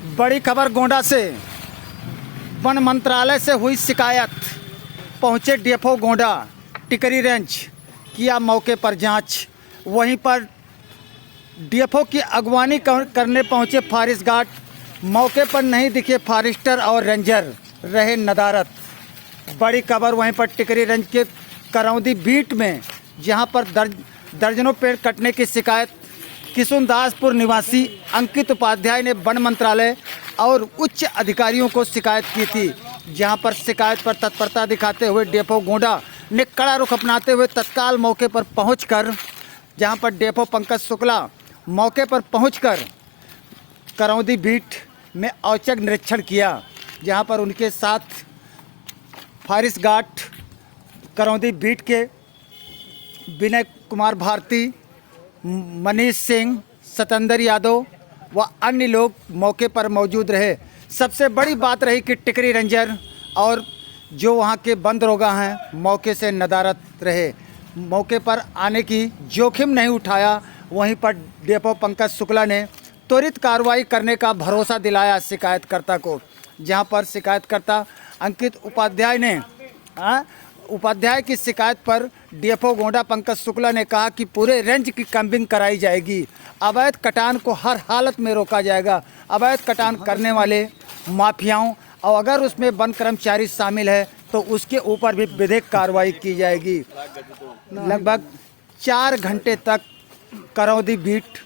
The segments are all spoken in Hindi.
बड़ी खबर गोंडा से। वन मंत्रालय से हुई शिकायत, पहुंचे डीएफओ गोंडा, टिकरी रेंज, किया मौके पर जांच। वहीं पर डीएफओ की अगवानी करने पहुंचे फॉरेस्ट गार्ड, मौके पर नहीं दिखे फॉरेस्टर और रेंजर, रहे नदारत। बड़ी खबर वहीं पर टिकरी रेंज के करौंदी बीट में, जहां पर दर्जनों पेड़ कटने की शिकायत किशुनदासपुर निवासी अंकित उपाध्याय ने वन मंत्रालय और उच्च अधिकारियों को शिकायत की थी। जहां पर शिकायत पर तत्परता दिखाते हुए डीएफओ गोंडा ने कड़ा रुख अपनाते हुए तत्काल मौके पर पहुंचकर, जहां पर डीएफओ पंकज शुक्ला मौके पर पहुंचकर करौंदी बीट में औचक निरीक्षण किया। जहां पर उनके साथ फॉरेस्ट गार्ड करौंदी बीट के विनय कुमार भारती, मनीष सिंह, सतेंद्र यादव व अन्य लोग मौके पर मौजूद रहे। सबसे बड़ी बात रही कि टिकरी रेंजर और जो वहाँ के वन दरोगा हैं मौके से नदारत रहे, मौके पर आने की जोखिम नहीं उठाया। वहीं पर डीएफओ पंकज शुक्ला ने त्वरित कार्रवाई करने का भरोसा दिलाया शिकायतकर्ता को। जहां पर शिकायतकर्ता अंकित उपाध्याय की शिकायत पर डीएफओ गोंडा पंकज शुक्ला ने कहा कि पूरे रेंज की कम्बिंग कराई जाएगी, अवैध कटान को हर हालत में रोका जाएगा। अवैध कटान करने वाले माफियाओं और अगर उसमें वन कर्मचारी शामिल है तो उसके ऊपर भी विधिक कार्रवाई की जाएगी। लगभग 4 घंटे तक करौंदी बीट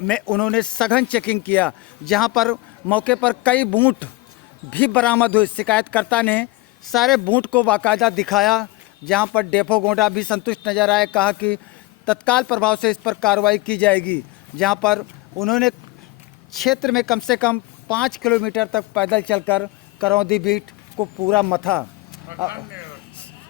में उन्होंने सघन चेकिंग किया, जहां पर मौके पर कई बूट भी बरामद हुए। शिकायतकर्ता ने सारे बूट को बाकायदा दिखाया, जहां पर डीएफओ गोंडा भी संतुष्ट नजर आए, कहा कि तत्काल प्रभाव से इस पर कार्रवाई की जाएगी। जहां पर उन्होंने क्षेत्र में कम से कम 5 किलोमीटर तक पैदल चलकर करौंदी बीट को पूरा मथा,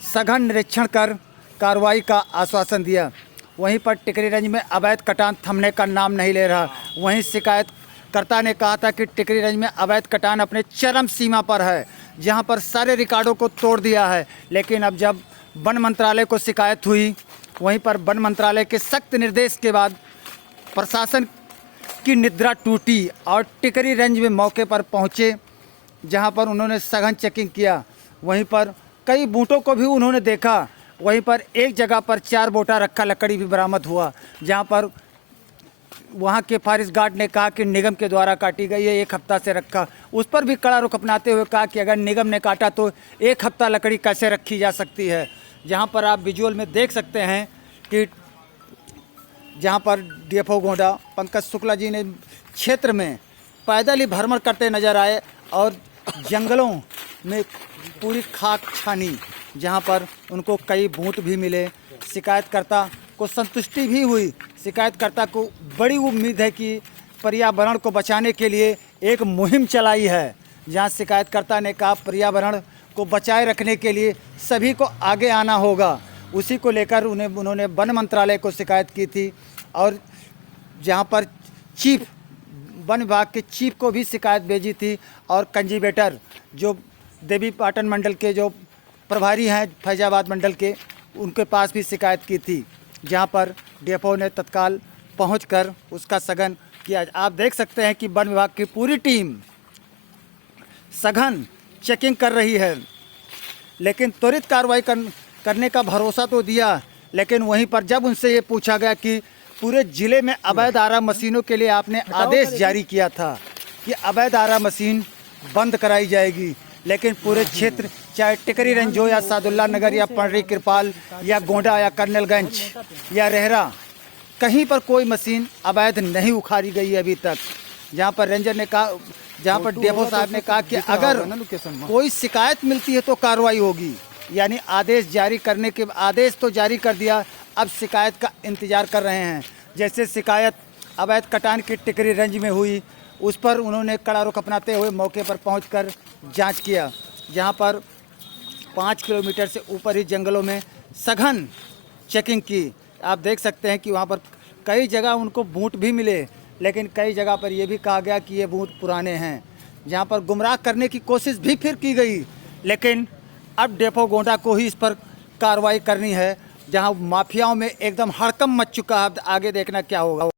सघन निरीक्षण कर कार्रवाई का आश्वासन दिया। वहीं पर टिकरी रेंज में अवैध कटान थमने का नाम नहीं ले रहा। वहीं शिकायतकर्ता ने कहा था कि टिकरी रेंज में अवैध कटान अपने चरम सीमा पर है, जहां पर सारे रिकॉर्डों को तोड़ दिया है। लेकिन अब जब वन मंत्रालय को शिकायत हुई, वहीं पर वन मंत्रालय के सख्त निर्देश के बाद प्रशासन की निद्रा टूटी और टिकरी रेंज में मौके पर पहुंचे, जहां पर उन्होंने सघन चेकिंग किया। वहीं पर कई बूटों को भी उन्होंने देखा। वहीं पर एक जगह पर 4 बोटा रखा लकड़ी भी बरामद हुआ, जहां पर वहां के फॉरेस्ट गार्ड ने कहा कि निगम के द्वारा काटी गई है, 1 हफ्ता से रखा। उस पर भी कड़ा रुख अपनाते हुए कहा कि अगर निगम ने काटा तो 1 हफ्ता लकड़ी कैसे रखी जा सकती है। जहां पर आप विजुअल में देख सकते हैं कि जहां पर डीएफओ गोंडा पंकज शुक्ला जी ने क्षेत्र में पैदल ही भ्रमण करते नजर आए और जंगलों में पूरी खाक छानी, जहां पर उनको कई बूट भी मिले। शिकायतकर्ता को संतुष्टि भी हुई। शिकायतकर्ता को बड़ी उम्मीद है कि पर्यावरण को बचाने के लिए एक मुहिम चलाई है, जहां शिकायतकर्ता ने कहा पर्यावरण को बचाए रखने के लिए सभी को आगे आना होगा। उसी को लेकर उन्होंने वन मंत्रालय को शिकायत की थी और जहां पर चीफ वन विभाग के चीफ को भी शिकायत भेजी थी और कंजर्वेटर जो देवी पाटन मंडल के जो प्रभारी हैं फैजाबाद मंडल के, उनके पास भी शिकायत की थी। जहां पर डीएफओ ने तत्काल पहुंचकर उसका सघन किया। आप देख सकते हैं कि वन विभाग की पूरी टीम सघन चेकिंग कर रही है, लेकिन त्वरित कार्रवाई करने का भरोसा तो दिया। लेकिन वहीं पर जब उनसे ये पूछा गया कि पूरे ज़िले में अवैध आरा मशीनों के लिए आपने आदेश जारी किया था कि अवैध आरा मशीन बंद कराई जाएगी, लेकिन पूरे क्षेत्र चाहे टिकरी रेंज हो या सादुल्ला नगर या पंडरी कृपाल या गोंडा या कर्नलगंज या रेहरा, कहीं पर कोई मशीन अवैध नहीं उखाड़ी गई है अभी तक। जहां पर रेंजर ने कहा, जहां पर डीएफओ साहब ने कहा कि अगर कोई शिकायत मिलती है तो कार्रवाई होगी। यानी आदेश जारी करने के आदेश तो जारी कर दिया, अब शिकायत का इंतज़ार कर रहे हैं। जैसे शिकायत अवैध कटान की टिकरी रेंज में हुई, उस पर उन्होंने कड़ा रुख अपनाते हुए मौके पर पहुंचकर जांच किया, जहां पर 5 किलोमीटर से ऊपर ही जंगलों में सघन चेकिंग की। आप देख सकते हैं कि वहां पर कई जगह उनको बूट भी मिले, लेकिन कई जगह पर यह भी कहा गया कि ये बूट पुराने हैं। जहां पर गुमराह करने की कोशिश भी फिर की गई, लेकिन अब डीएफओ गोंडा को ही इस पर कार्रवाई करनी है, जहां माफियाओं में एकदम हड़कंप मच चुका है। आगे देखना क्या होगा।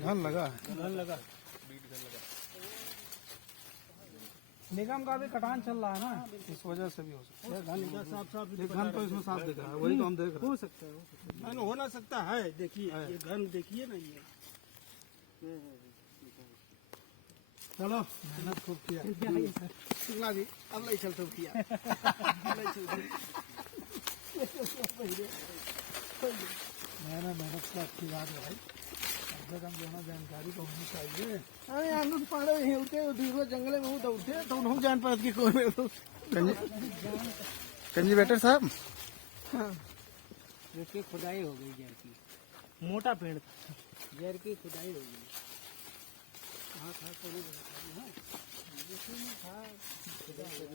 घन लगा है, घन लगा। निगम का भी कटान चल रहा है ना, इस वजह से भी हो सकता है। घन इधर साफ साफ, ये घन तो इसमें साफ दिख रहा है, वही तो हम देख रहे हैं। हो सकता है, घन होना सकता है। देखिए ये घन देखिए ना, ये चलो मेहनत खूब किया शुक्ला जी। अब नहीं चलते किया मेहनत तो अच्छी बात है भाई, कम से कम जो है जानकारी तो होनी चाहिए। अरे हम पहाड़े हिलते धीरे जंगले में दौड़ते तो हम जान पाते कि कौन है। तो कंजर्वेटर साहब, की खुदाई हो गई जड़ की, मोटा पेड़ था, जड़ की खुदाई हो गई।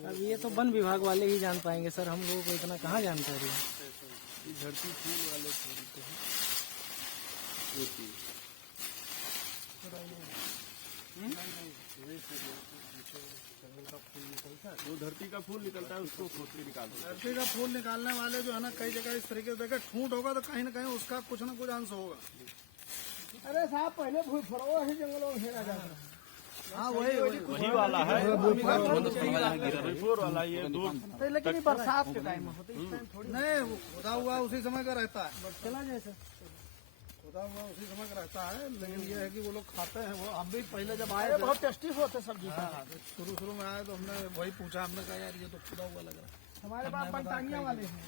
अब ये तो वन विभाग वाले ही जान पाएंगे सर, हम लोगों को इतना कहाँ जानकारी है। धरती फूल वाले वो धरती का फूल निकलता है, उसको खोद के निकालते हैं। धरती का फूल निकालने वाले जो है ना, कई जगह इस तरीके से देखा ठूंठ होगा तो कहीं ना कहीं उसका कुछ ना कुछ अंश होगा। अरे साहब पहले फड़ो है जंगलों में घेरा जाता है। हाँ वही वाला है, वाला ये दो। लेकिन बरसात के टाइम में होते, इस टाइम थोड़ी नहीं। वो खुदा हुआ उसी समय का रहता है, चला जाए सर, खुदा हुआ उसी समय का रहता है। लेकिन ये है कि वो लोग खाते हैं। वो हम भी पहले जब आए बहुत टेस्टी होते सब्जी। शुरू में आए तो हमने वही पूछा, हमने कहा यार ये तो खुदा हुआ लग रहा है। हमारे पास बनटांगिया वाले हैं,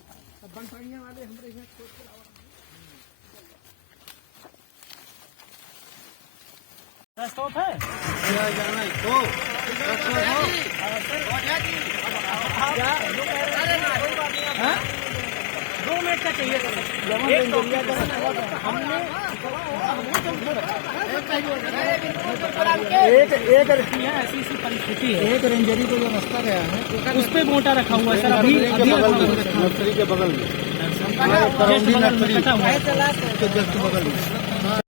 बनटांगिया वाले हमारे यहाँ खोज के लावा। स्टॉप है जाना है तो हाँ? 2 मिनट का चाहिए एक ऐसी सी परिस्थिति है। एक रेंजरी को जो रास्ता गया है उस पे मोटा रखा हुआ है सर, अभी नर्सरी के बगल में, जस्ट बगल में कटा हुआ है। जस्ट बगल में